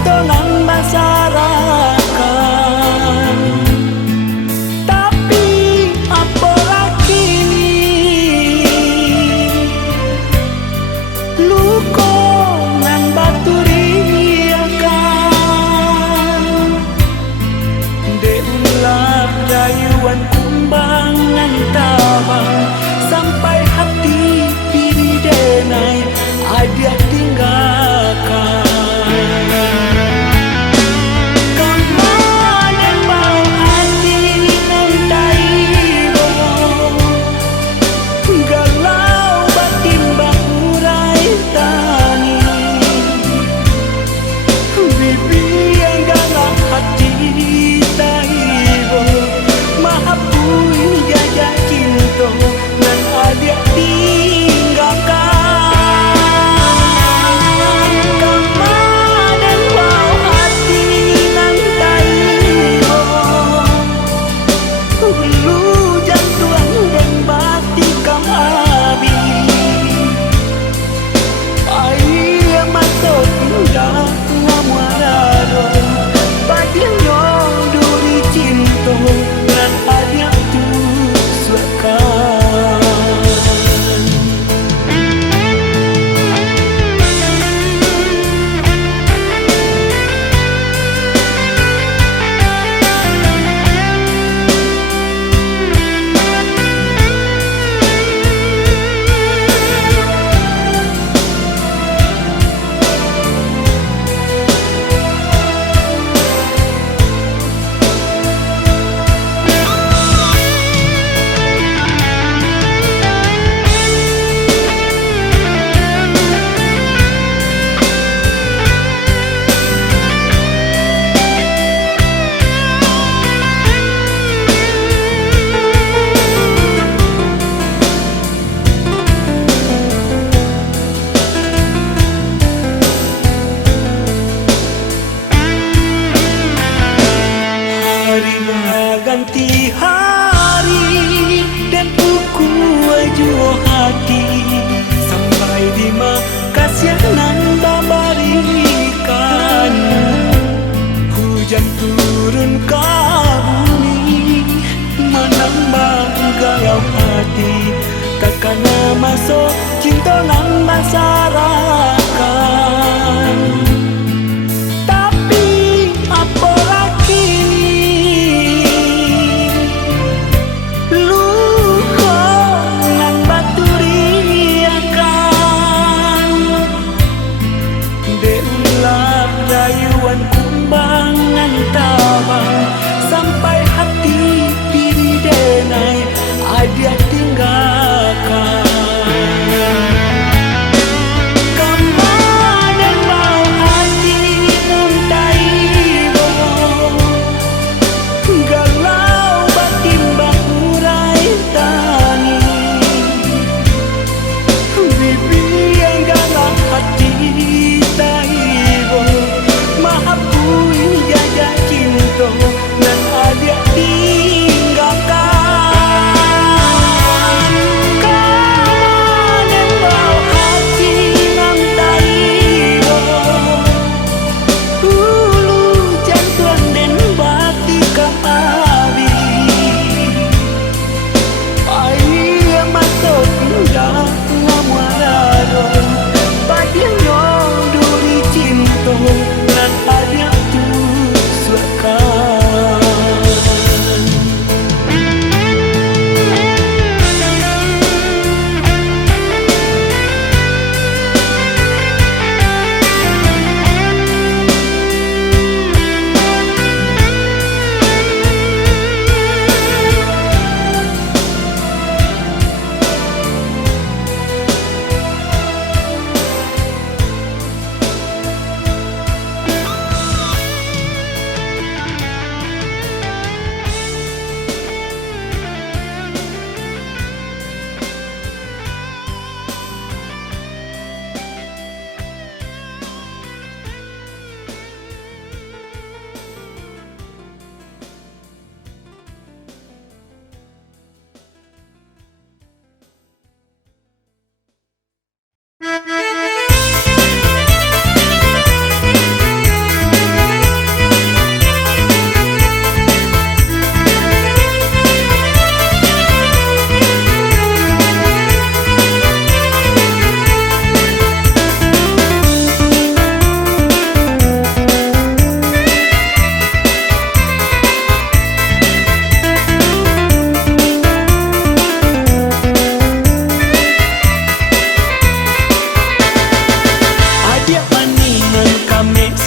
cinta nan masyarakat. Tapi apa lagi luka nan batu riakan, deulah rayuan kumbang nan tabang sampai hati diri denai ada tinggalkan. Ganti hari dan buku jua hati sampai di makasianan babarikan. Hujan turun ke bumi menambah galau hati, takkan masuk cinta nan masyarakat. Rayuan kumbang nan tabang sampai hati diri denai ada tinggalkan. Kemana mau hati nan taibo, galau batin bahurai tani, bibi yang dalam hati taibo, maafui jajak cinta.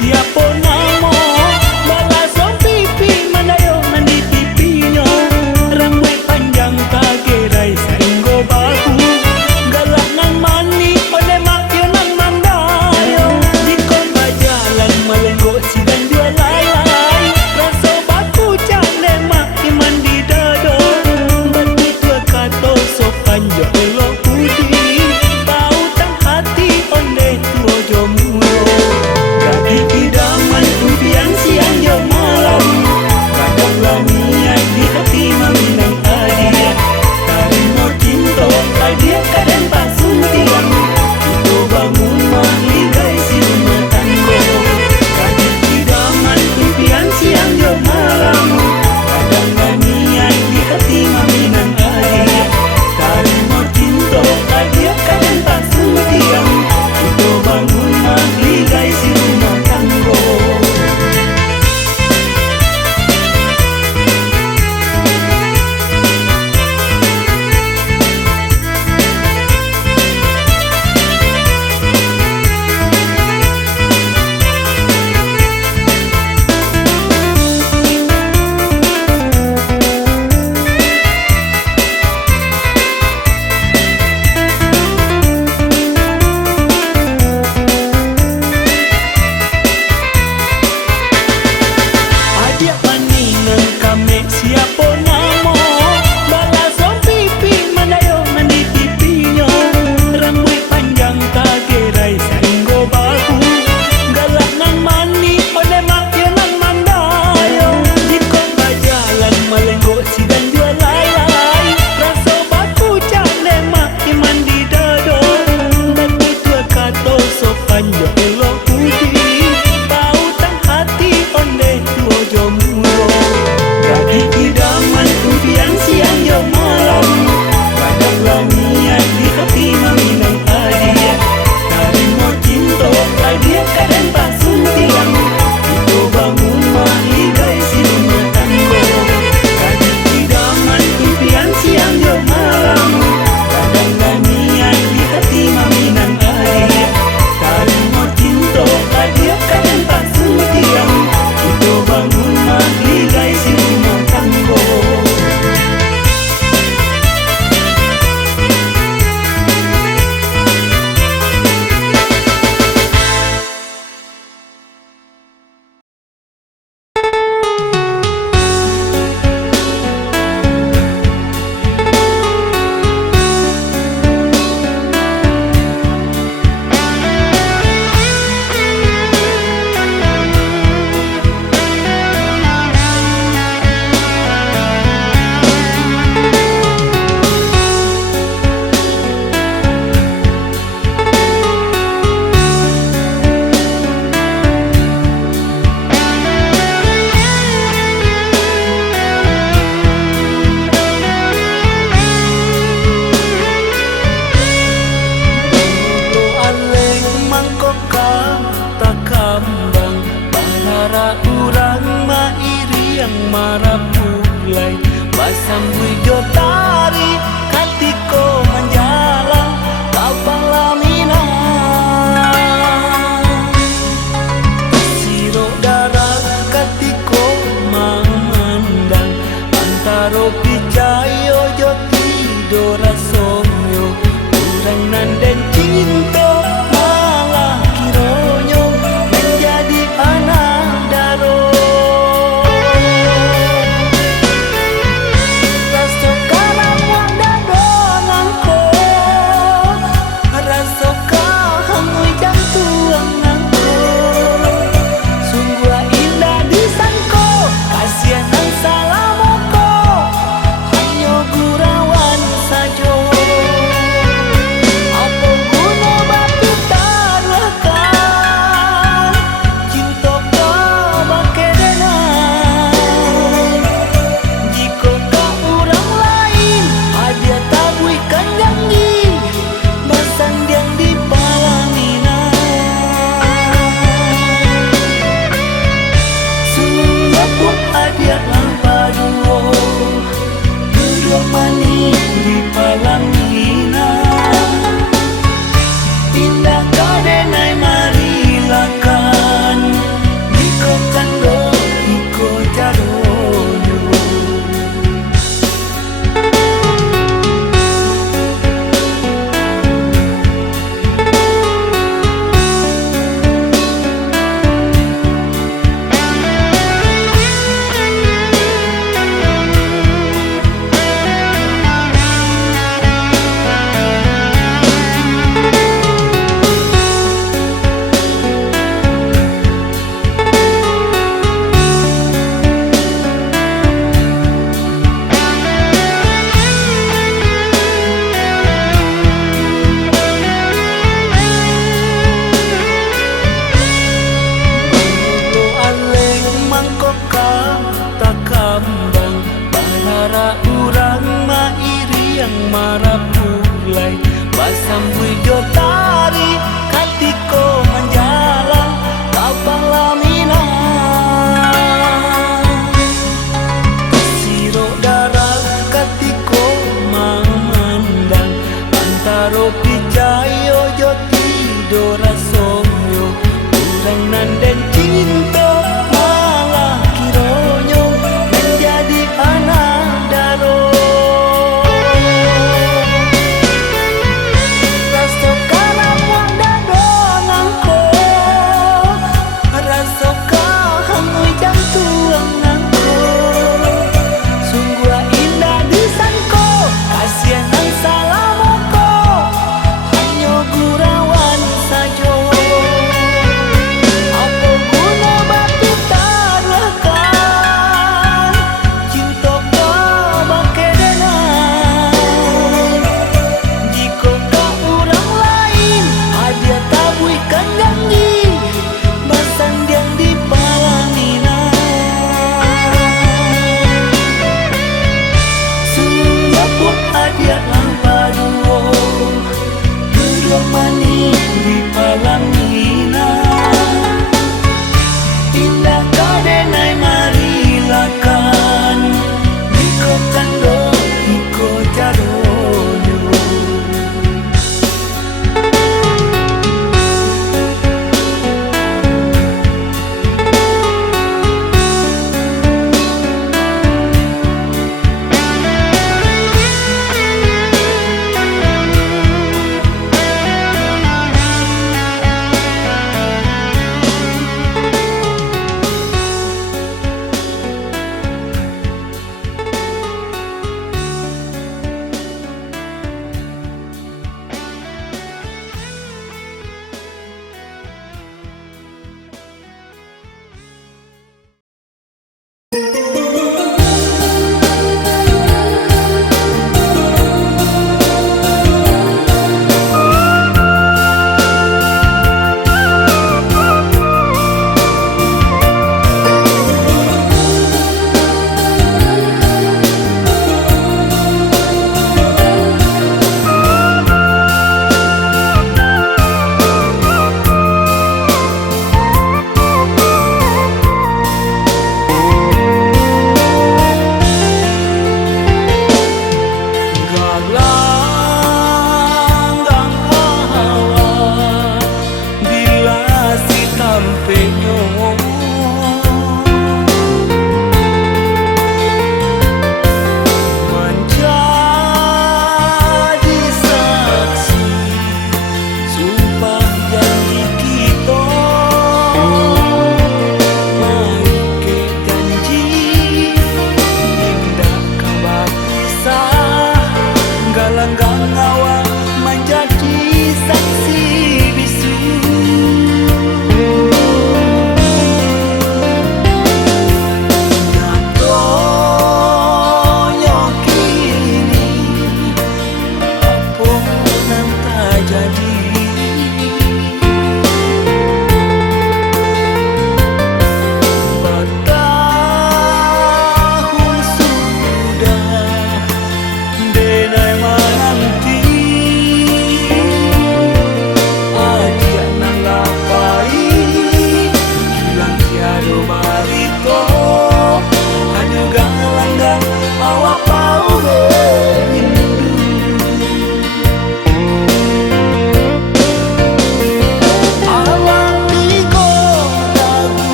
siapa namo balasong pipi mandayo mandi pipinya rambut panjang kagerai sainggo bahu galak nan mani oleh makyo nan mandayo dikon bajalan melenggo sidan jual lalai rasa baku cale mak mandi dado batu tua kato sopan jo elok putih bau tang hati onde tuo jomulo gadi idaman impian siang jo malam kadang lamian di hati maminang adia tarimo cinta adia kadang pasung tiang itu bangun mahligai si rumah tanggo gadi idaman impian siang jo malam kadang lamian di hati maminang adia tarimo cinta adia kadang pasung tiang itu bangun mahligai si rumah tanggo. Adia paningan kame siapa namo balasong pipi mandayo mandi pipinya rambut panjang kagerai sainggo bahu galak nan mani oleh makyo nan mandayo dikon bajalan melenggo sidan jual lalai rasa baku cale mak mandi dado batu tua kato sopan jo elok putih bau tang hati onde tuo jomulo gadi idaman impian siang jo malam kadang lamian di hati maminang adia tarimo cinta adia kadang pasung tiang itu bangun mahligai si rumah tanggo gadi idaman impian siang jo malam kadang lamian di hati maminang adia tarimo cinta adia kadang pasung tiang itu bangun mahligai si rumah tanggo. Marapulai basam wijo tari katiko menjalang kapal lamina siro darah katiko mamandang antaro picayo joti dorasonyo urang nanden cinta malah kironyo menjadi anak daro. Rasa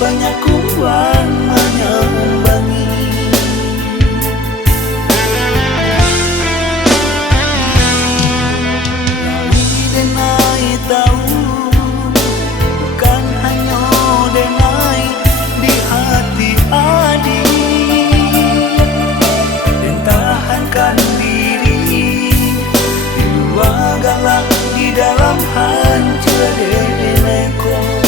banyak kuang menyambangi. Denai tahu bukan hanya denai di hati adik, dan tahankan diri di luar galak, di dalam hancur deneko.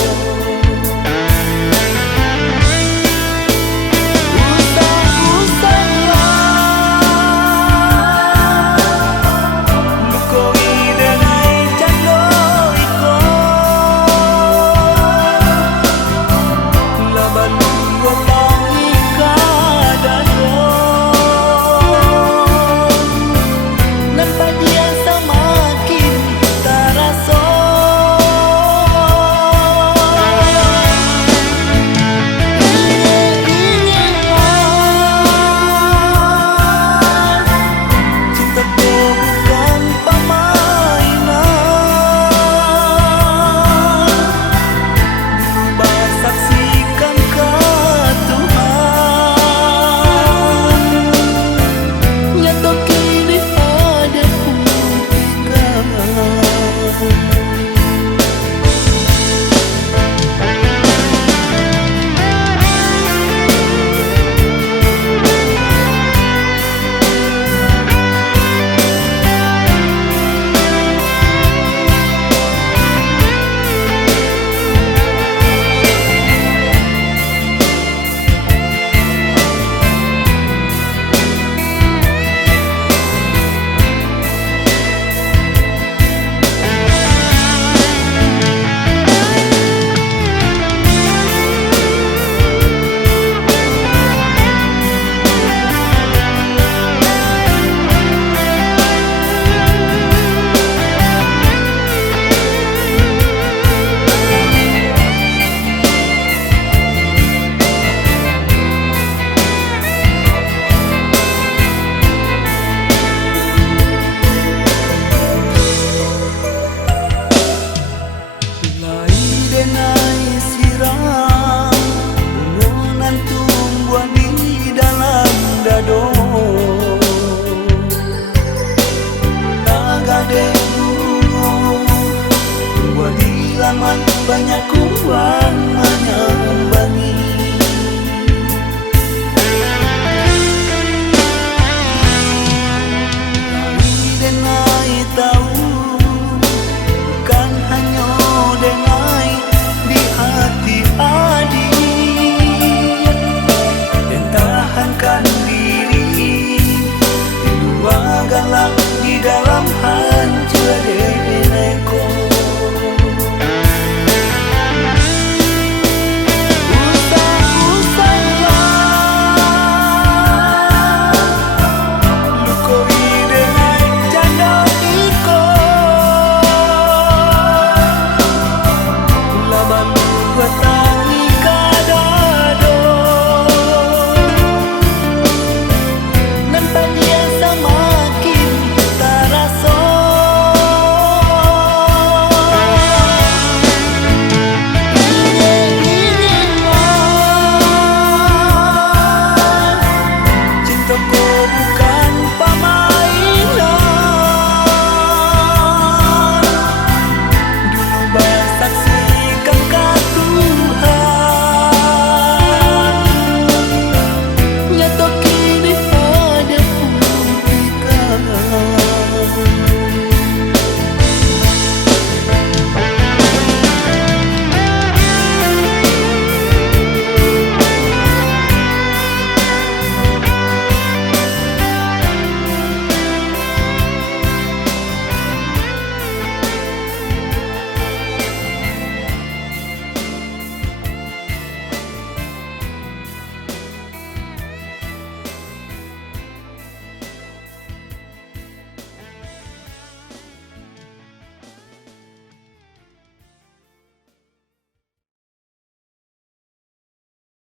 Banyak kuang menyambangi.